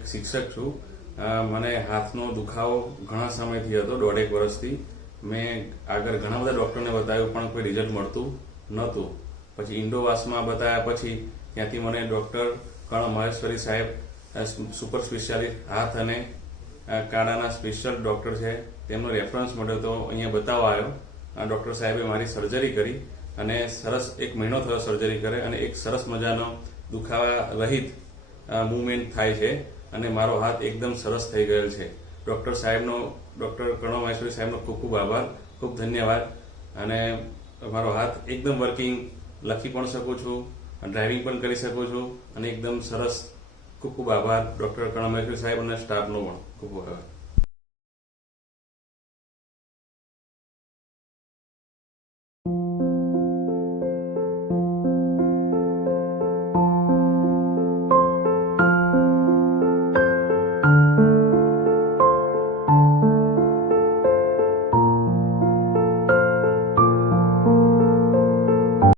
એક શિક્ષક છું. મને હાથનો દુખાવો ઘણા સમયથી હતો, 1.5 વર્ષથી. મેં આગળ ઘણા બધા ડૉક્ટરને બતાવ્યું પણ કોઈ રિઝલ્ટ મળતું નહોતું. પછી ઇન્ડોવાસમાં બતાવ્યા પછી ત્યાંથી મને ડૉક્ટર કર્ણ મહેશ્વરી સાહેબ સુપર સ્પેશિયાલિસ્ટ હાથ અને કાળાના સ્પેશિયલ ડૉક્ટર છે, તેમનો રેફરન્સ મળ્યો તો અહીંયા બતાવવા આવ્યો. ડૉક્ટર સાહેબે મારી સર્જરી કરી અને સરસ 1 મહિનો થયો સર્જરી કરે અને એક સરસ મજાનો દુખાવા રહિત મૂવમેન્ટ થાય છે અને મારો હાથ એકદમ સરસ થઈ ગયેલ છે. ડૉક્ટર કર્ણ મહેશ્વરી સાહેબનો ખૂબ ખૂબ આભાર, ખૂબ ધન્યવાદ. અને મારો હાથ એકદમ વર્કિંગ, લખી પણ શકું છું, ડ્રાઇવિંગ પણ કરી શકું છું અને એકદમ સરસ. ખૂબ ખૂબ આભાર ડૉક્ટર કર્ણ મહેશ્વરી સાહેબ અને સ્ટાફનો પણ ખૂબ ખૂબ આભાર.